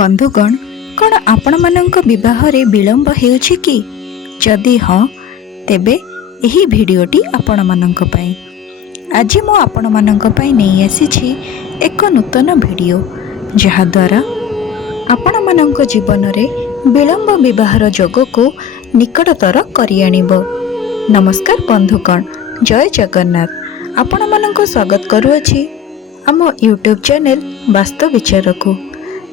बंधुगण कौन आपण मानक विवाहरे विलंब हेउछि कि? जदि हाँ तेबे एही भिडियोटी आपण मानक पई। आज मु आपण मानक पई नहीं आसीछि एक नूतन भिडियो जहा द्वारा आपण मानक जीवन रे विलंब विवाहर जोग को निकटतर करि आनिबो। नमस्कार बंधुगण, जय जगन्नाथ। आपण मानक स्वागत करूछि आम यूट्यूब चैनल वास्तव विचार को।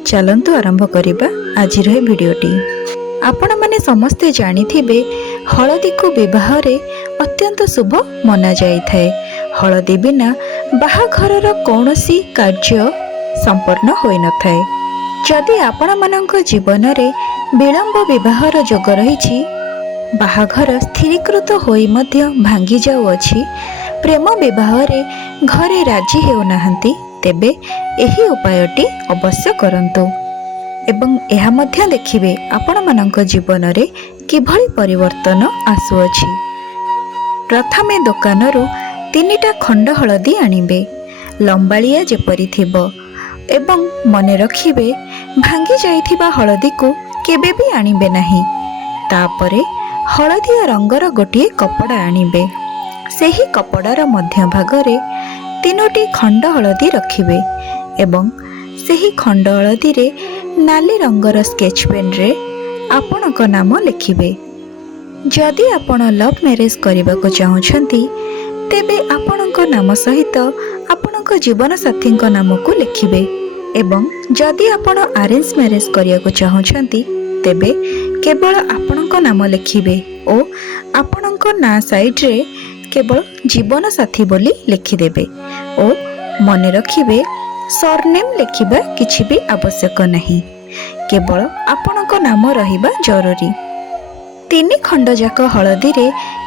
चलंतु आरंभ करिबा आज भिडियोटी। आपण माने समस्ते जानिथिबे हळदी को विवाह रे अत्यंत शुभ मना जाई थाए। हळदी बिना बाहाघरर कौनसी कार्य संपन्न होई न थाए। जदि आपण मानक जीवन रे विलंब विवाहर जोग रहिछि, बाहाघर स्थिरीकृत होई मध्य भांगी जाउअछि, प्रेम विवाह रे घरे राजी हेउ नाहंती, तेबे एही उपायटी अवश्य करंतु एवं एहा मध्य देखिबे आपण मानक जीवन रे किभଳି परिवर्तन आसुअछि। प्रथमे दुकानरू 3टा खंड हळदी आनिबे, लंबालिया जेपरि थिबो एवं मने रखिबे भांगी जाइथिबा हळदी को केबे भी आनिबे नाही। तापरे हळदिया रंगर गोटिए कपड़ा आनिबे। सेही कपड़ार मध्य भागरे 3टी खंड हळदी रखिबे एवं सेही खंड हळदी रे नाली रंगर स्केच पेन रे आपणक नाम लिखिबे। जदि आपण लव मैरेज करबा को चाहुछंती तेबे आपणक नाम सहित आपणक जीवन साथी नाम को लिखिबे एवं जदि आपण अरेंज मैरेज करिया को चाहुछंती तेबे केवल आपणक नाम लिखिबे ओ आपणक ना साइड रे केवल जीवन साथी बोली लिखिदेबे ओ मने रखिबे सरनेम लिखिबा किछि भी आवश्यक नहीं, केवल आपणक नाम रहिबा जरूरी। 3 खंड जाक हळदी रे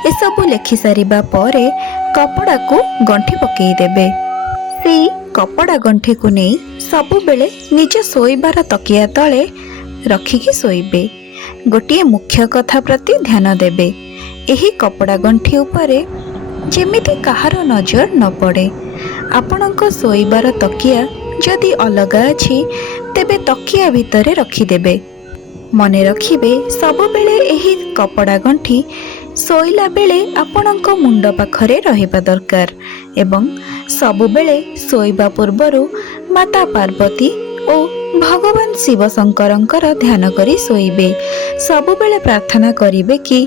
एसबु लिखि सारिबा परे कपड़ा को गंठी पकई देबे। सेई कपड़ा गंठी को नहीं सबु बेले निज सोइबार तकिया तले रखिकी सोइबे। गोटिए मुख्य कथा प्रति ध्यान देबे, एही कपड़ा गंठी उपरे जेमिति काहार नजर न पड़े। आपणक सोइबार तकिया जदि अलगा अछि तेबे तकिया भितरे रखिदेबे। मने रखिबे सबु बेले एही कपड़ा गंठी सोइला बेले आपणक मुंड पाखरे रहिबा दरकार एवं सबु बेले सोइबा पूर्वरु माता पार्वती ओ भगवान शिव शंकरंकर ध्यान करी सोइबे। सबु बेले प्रार्थना करिबे कि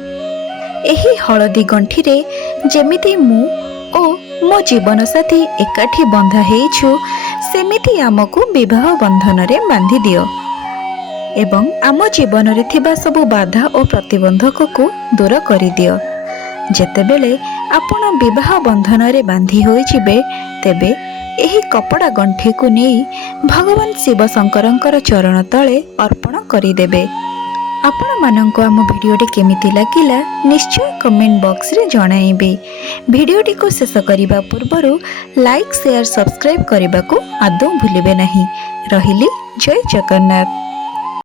एही हळदी गंठी रे जेमिति मु ओ मो जीवन साथी एकाठी बंधा हेइछु सेमिति आमको विवाह बंधन रे बांधी दियो एवं आम जीवन रे थिबा सबु बाधा और प्रतिबंधक को दूर करि दियो। जेतेबेले आपण विवाह बंधन रे बांधी होई जिबे तेबे एही कपड़ा गंठी को नेई भगवान शिव शंकरंकर चरण तले अर्पण करि देबे। आपण मानक आम भिडियोटी केमिति लागिला निश्चय कमेंट बॉक्स रे जणाइबे। भिडियोटी को शेष करिबा पूर्वरु लाइक शेयर सब्सक्राइब करबा को आदौ भूलिबे नहीं। रहिली जय जगन्नाथ।